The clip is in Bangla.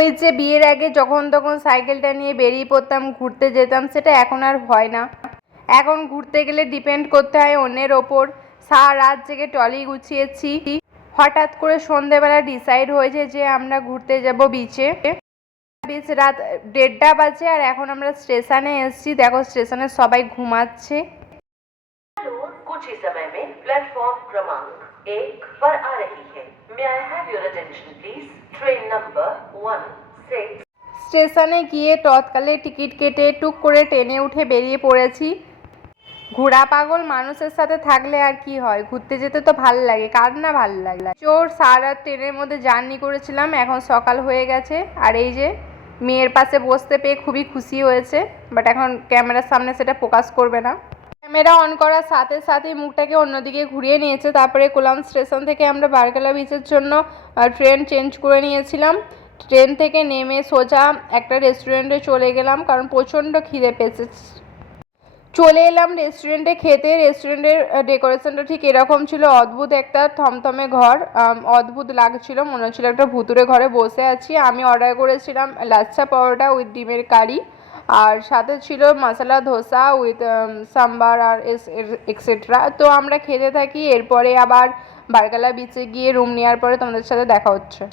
ওই যে বিয়ের আগে যখন তখন সাইকেলটা নিয়ে বেরিয়ে পড়তাম ঘুরতে যেতাম সেটা এখন আর হয় না এখন ঘুরতে গেলে ডিপেন্ড করতে হয় অন্যের ওপর সারা রাত জেগে ট্রলি গুছিয়েছি হঠাৎ করে সন্ধেবেলা ডিসাইড হয়েছে যে আমরা ঘুরতে যাব বিচে বিচ রাত দেড়টা বাজে আর এখন আমরা স্টেশনে এসেছি দেখো স্টেশনে সবাই ঘুমাচ্ছে ट्रेन कुछ ही समय में प्लेटफॉर्म क्रमांक एक पर आ रही है may I have your attention please train number one six স্টেশনে গিয়ে তৎকালে টিকিট কেটে টুক করে ট্রেনে উঠে বেরিয়ে পড়েছি। ঘোড়া পাগল মানুষের সাথে থাকলে আর কি হয়? ঘুরতে যেতে তো ভালো লাগে, কার না ভালো লাগে? চোর, সারা ট্রেনের মধ্যে জার্নি করেছিলাম, এখন সকাল হয়ে গেছে। আর এই যে, মেয়ের পাশে বসতে পেয়ে খুবই খুশি হয়েছে বাট এখন ক্যামেরার সামনে সেটা প্রকাশ করবে না। ক্যামেরা অন করার সাথে সাথেই মুখটাকে অন্যদিকে ঘুরিয়ে নিয়েছে, তারপরে কোলাম স্টেশন থেকে আমরা বারকালা বিচের জন্য ট্রেন চেঞ্জ করে নিয়েছিলাম। ট্রেন থেকে নেমে সোজা একটা রেস্টুরেন্টে চলে গেলাম, কারণ প্রচণ্ড খিদে পেয়েছে। চলে এলাম রেস্টুরেন্টে খেতে। রেস্টুরেন্টের ডেকোরেশনটা ঠিক এরকম ছিল, অদ্ভুত একটা থমথমে ঘর অদ্ভুত লাগছিল, মনে হচ্ছিল একটা ভুতুরে ঘরে বসে আছি। আমি অর্ডার করেছিলাম লাচ্ছা পরোটা উইথ ডিমের কারি, আর সাথে ছিল মশলা, ধোসা উইথ সাম্বার আর এক্সেট্রা তো আমরা খেতে থাকি, এরপরে আবার বারগালা বিচে গিয়ে রুম নেওয়ার পরে তোমাদের সাথে দেখা হচ্ছে।